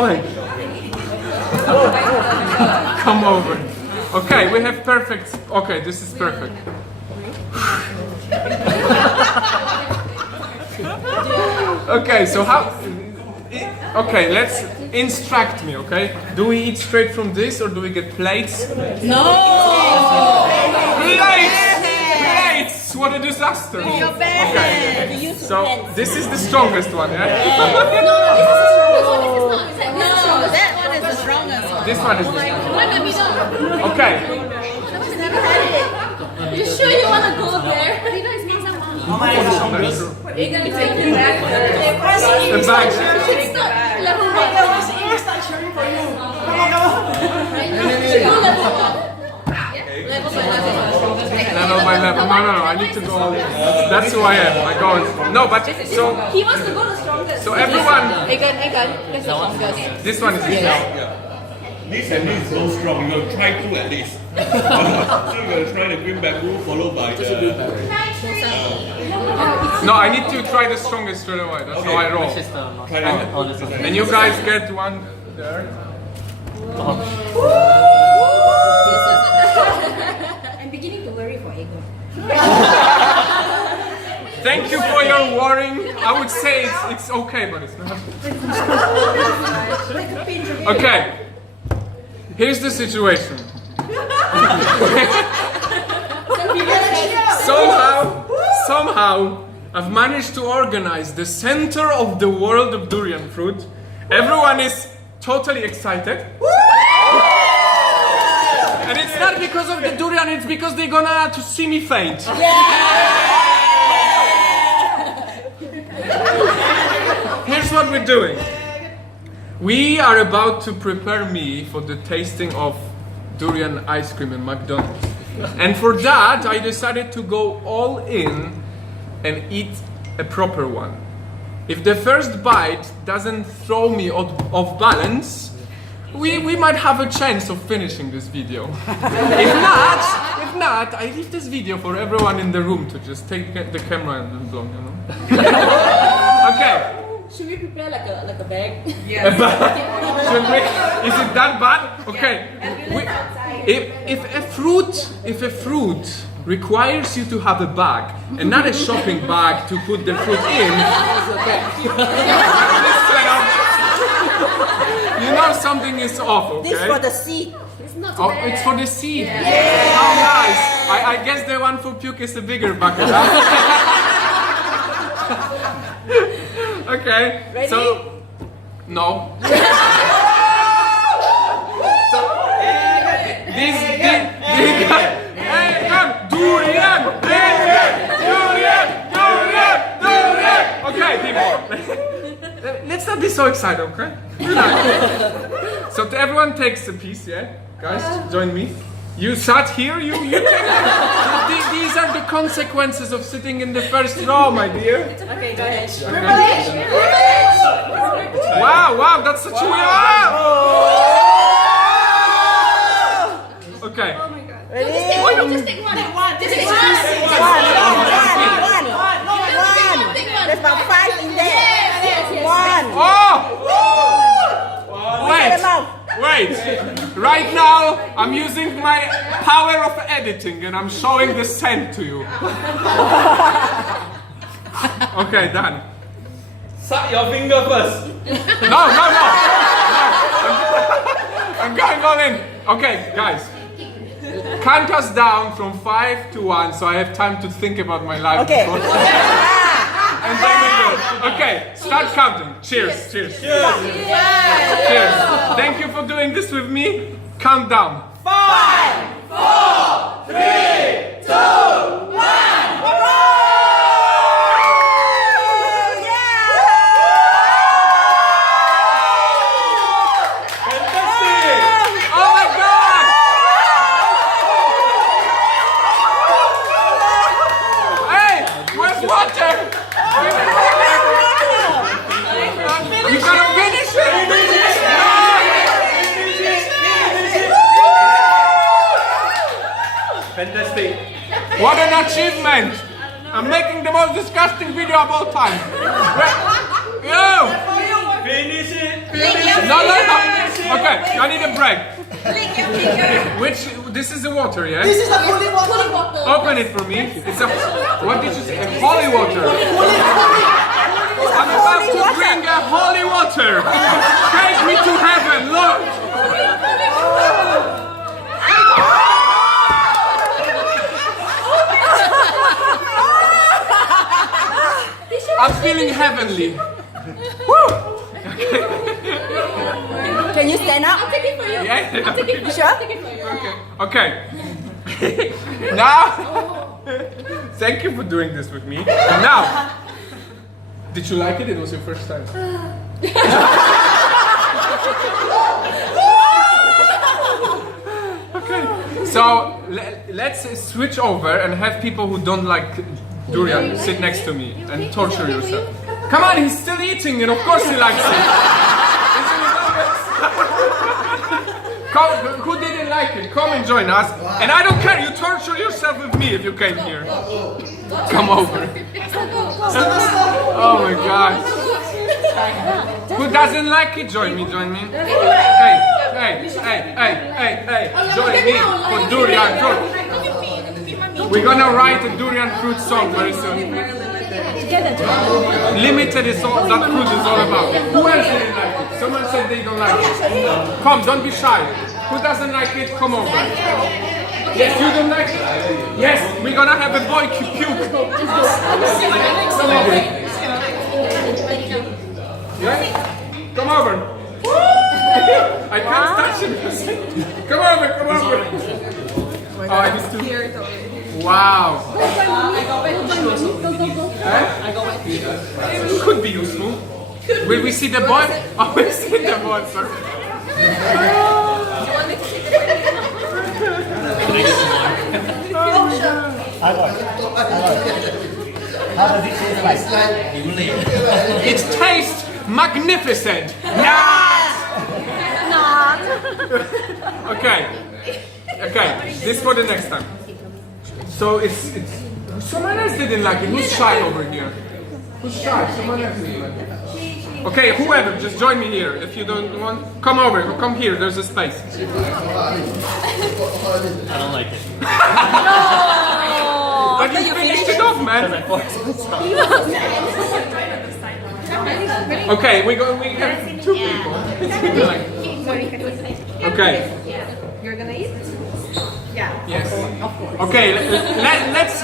Come over. Okay, we have perfect. Okay, this is perfect. Okay, so how? Okay, let's instruct me. Okay, do we eat straight from this or do we get plates? No! Plates! Plates! What a disaster! Okay, so this is the strongest one, yeah? No, that one is the strongest one. This one is the strongest. Okay. You sure you want to go there? That's true. You're going to take it back. The bag. It's not level 1. It's not cheering for you. Should go level 1. Level by level. Level by level. No, I need to go all in. That's who I am. I go. No, but so. He wants to go the strongest. So everyone. Agon, that's the strongest. This one is the strongest. This and this is so strong. You're gonna try two at least. So you're gonna try the green bamboo followed by the. No, I need to try the strongest straight away. That's how I roll. Try that one. And you guys get one there. I'm beginning to worry for Agon. Thank you for your worrying. I would say it's okay, but it's not. Okay. Here's the situation. Somehow, I've managed to organize the center of the world of durian fruit. Everyone is totally excited. And it's not because of the durian, it's because they're gonna to see me faint. Here's what we're doing. We are about to prepare me for the tasting of durian ice cream in McDonald's. And for that, I decided to go all in and eat a proper one. If the first bite doesn't throw me off balance, we might have a chance of finishing this video. If not, I leave this video for everyone in the room to just take the camera and vlog, you know? Okay. Should we prepare like a bag? Should we? Is it that bad? Okay. If a fruit requires you to have a bag and not a shopping bag to put the fruit in, you know something is off. Okay. This for the seed. It's not Oh, bad. it's for the seed. How nice. I guess the one for puke is a bigger bucket. Huh? Okay. Ready? So, no. This Durian! Okay, people. Let's not be so excited, okay? Relax. So everyone takes a piece, yeah? Guys, join me. You sat here, you take. These are the consequences of sitting in the first row, my dear. Okay, go ahead. Wow, that's such a wow! Okay. Oh my god. Ready? Just take one. One. Just take One. one. There's about 5 in there. Yes. One. Oh! Get them out. Wait! Right now, I'm using my power of editing and I'm showing the scent to you. Okay, done. Suck your finger first. No. I'm going all in. Okay, guys. Count us down from 5 to 1 so I have time to think about my life. Okay. before- And then we go. Okay, start counting. Cheers. Cheers. Thank you for doing this with me. Count down. 5, 4, 3, 2, 1. Oh my God! Hey, where's water? You gotta finish it! Fantastic. What an achievement! I'm making the most disgusting video of all time. You! Finish it. No. Okay, I need a break. This is the water, yeah? This is the holy water. Open it for me. It's a, what did you say? Holy water. I'm about to bring a holy water. Take me to heaven, Lord. I'm feeling heavenly. Woo! Can you stand up? I'll take it for you. Yeah. I'll take it for You sure? I'll take it for you. Okay. Now, thank you for doing this with me. And now, did you like it? It was your first time. Okay. So let's switch over and have people who don't like durian sit next to me and torture yourself. Come on, he's still eating it. Of course he likes it. Isn't it obvious? Come, who didn't like it? Come and join us. And I don't care. You torture yourself with me if you came here. Come over. Oh my God. Who doesn't like it? Join me. Join me. Hey. Join me for durian fruit. We're gonna write a durian fruit song very soon. Limited is all that fruit is all about. Who else didn't like it? Someone said they don't like it. Come, don't be shy. Who doesn't like it? Come over. Yes, you don't like it? Yes, we're gonna have a boy puke. Come over. Yeah? Come over. I can't touch him. Come over. Oh, I used to. Wow. Could be useful. Will we see the boy? Oh, we see the boy first. How does it taste like? It tastes magnificent. Nas. Okay. This for the next time. So it's someone else didn't like it. Who's shy over here? Who's shy? Someone else didn't like it. Okay, whoever, just join me here. If you don't want, come over. Come here. There's a space. I don't like it. But you finished it off, man. Okay, we have two people. Okay. You're gonna eat? Yes. Okay,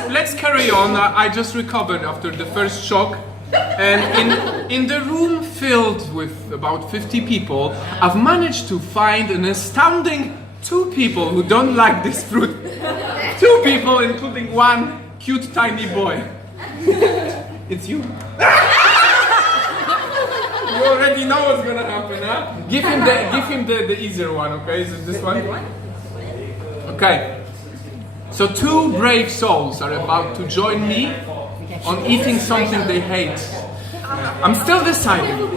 let's carry on. I just recovered after the first shock, and in the room filled with about 50 people, I've managed to find an astounding 2 people who don't like this fruit. 2 people, including one cute tiny boy. It's you. You already know what's gonna happen, huh? Give him the easier one, okay? Is it this one? Okay. So 2 brave souls are about to join me on eating something they hate. I'm still deciding.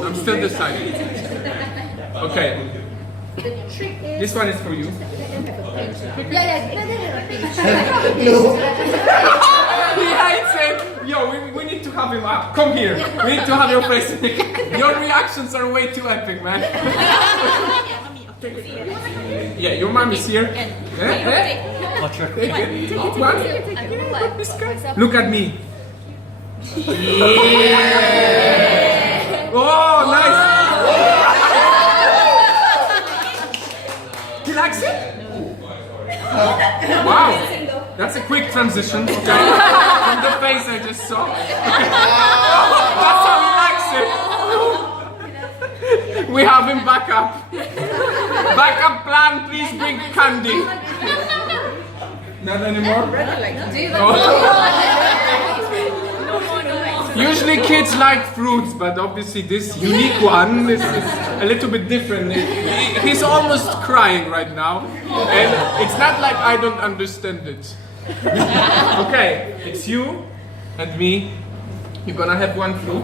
Okay. This one is for you. He hates it. Yo, we need to have him up. Come here. We need to have your face. Your reactions are way too epic, man. Yeah, your mom is here. What's your Look at me. Yeah. Oh, nice. He likes it? Wow. That's a quick transition, okay? From the face I just saw. That's how he likes it. We have him back up. Backup plan, please bring candy. Not anymore? Oh. Usually kids like fruits, but obviously this unique one is a little bit different. He's almost crying right now. And it's not like I don't understand it. Okay, it's you and me You're gonna have one fruit.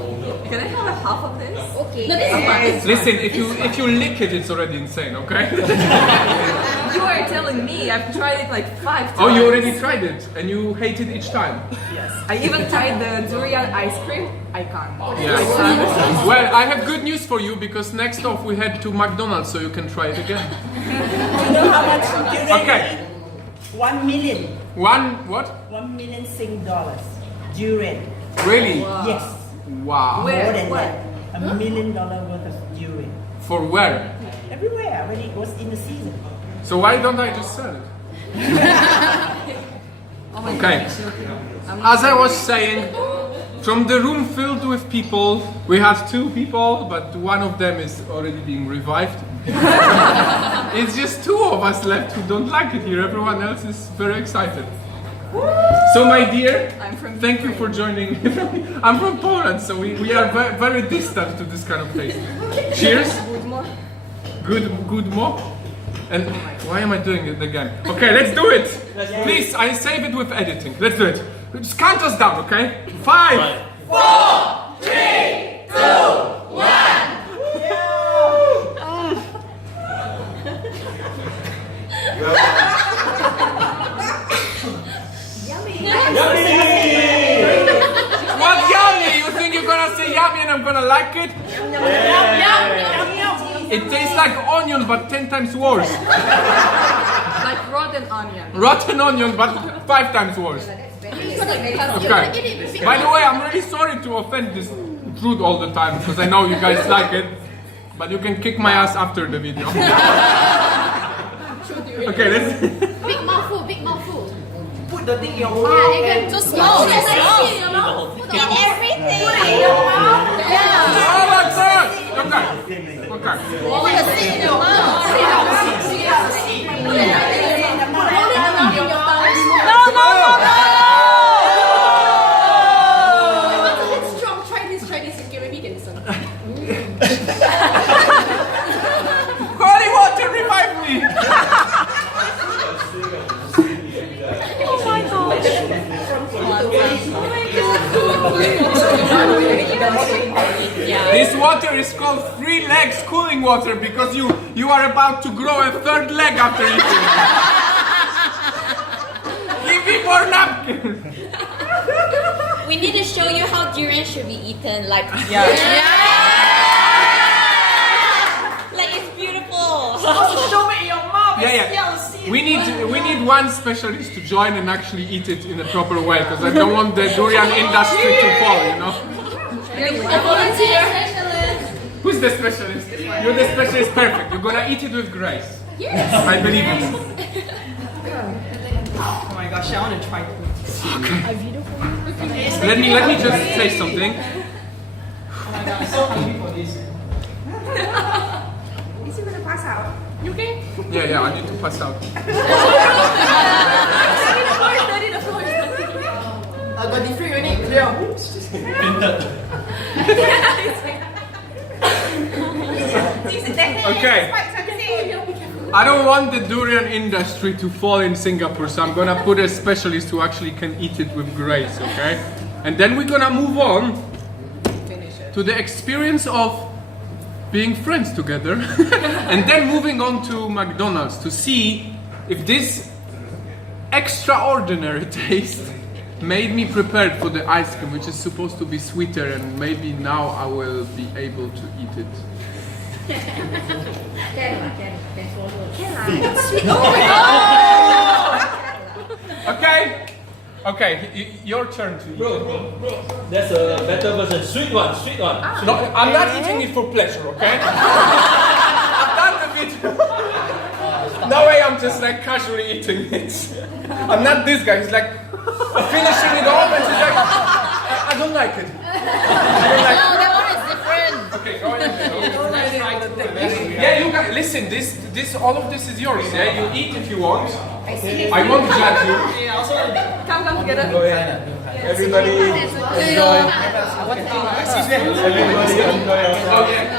Can I have a half of this? Okay. No, this is fun. Listen, if you lick it, it's already insane, okay? You are telling me. I've tried it like 5 times. Oh, you already tried it, and you hate it each time. Yes. I even tried the durian ice cream. I can't. Yeah. Well, I have good news for you because next off we head to McDonald's, so you can try it again. You know how much Durian Okay. 1 million. One what? 1 million Sing dollars. Durian. Really? Yes. Wow. Where? More than Where? that. $1 million worth of durian. For where? Everywhere when it was in the season. So why don't I just sell it? Okay. As I was saying, from the room filled with people, we had 2 people, but one of them is already being revived. It's just 2 of us left who don't like it here. Everyone else is very excited. So my dear, I'm from thank you for joining. I'm from Poland, so we are very distant to this kind of taste. Cheers. Good more. And why am I doing it again? Okay, let's do it. Please, I save it with editing. Let's do it. Just count us down, okay? 5, 4, 3, 2, 1. What yummy? You think you're gonna say yummy and I'm gonna like it? It tastes like onion, but 10 times worse. Like rotten onion. Rotten onion, but 5 times worse. Okay. By the way, I'm really sorry to offend this fruit all the time because I know you guys like it, but you can kick my ass after the video. Okay, let's. Big mouthful, big mouthful. Put the thing in your mouth. Yeah, you can just small. Eat Eat everything. Oh my god! Okay. Okay. Put the seed in your mouth. No. It's strong. Try this. Okay, maybe you can listen. Holy water, revive me! This water is called 3 legs cooling water because you are about to grow a 3rd leg after eating it. Give me more napkins. We need to show you how durian should be eaten. Like, like it's beautiful. Show me in your mouth. Yeah. We need one specialist to join and actually eat it in a proper way because I don't want the durian industry to fall, you know? Who's the specialist? You're the specialist, perfect. You're gonna eat it with grace. Yes. I believe it. Oh my gosh, I want to try it. Let me just say something. Is he gonna pass out? You okay? Yeah, I need to pass out. I got different unit. Yeah. Okay. I don't want the durian industry to fall in Singapore, so I'm gonna put a specialist who actually can eat it with grace, okay? And then we're gonna move on to the experience of being friends together and then moving on to McDonald's to see if this extraordinary taste made me prepared for the ice cream, which is supposed to be sweeter, and maybe now I will be able to eat it. Okay, your turn to eat. Bro. That's a better version. Sweet one. No, I'm not eating it for pleasure, okay? I'm done with it. No way I'm just like casually eating it. I'm not this guy, he's like finishing it off and he's like, I don't like it. that one is different. Okay, go ahead. Yeah, you guys, listen, this, all of this is yours, yeah? You eat if you want. I won't judge you. Come together. Everybody enjoy. Everybody enjoy.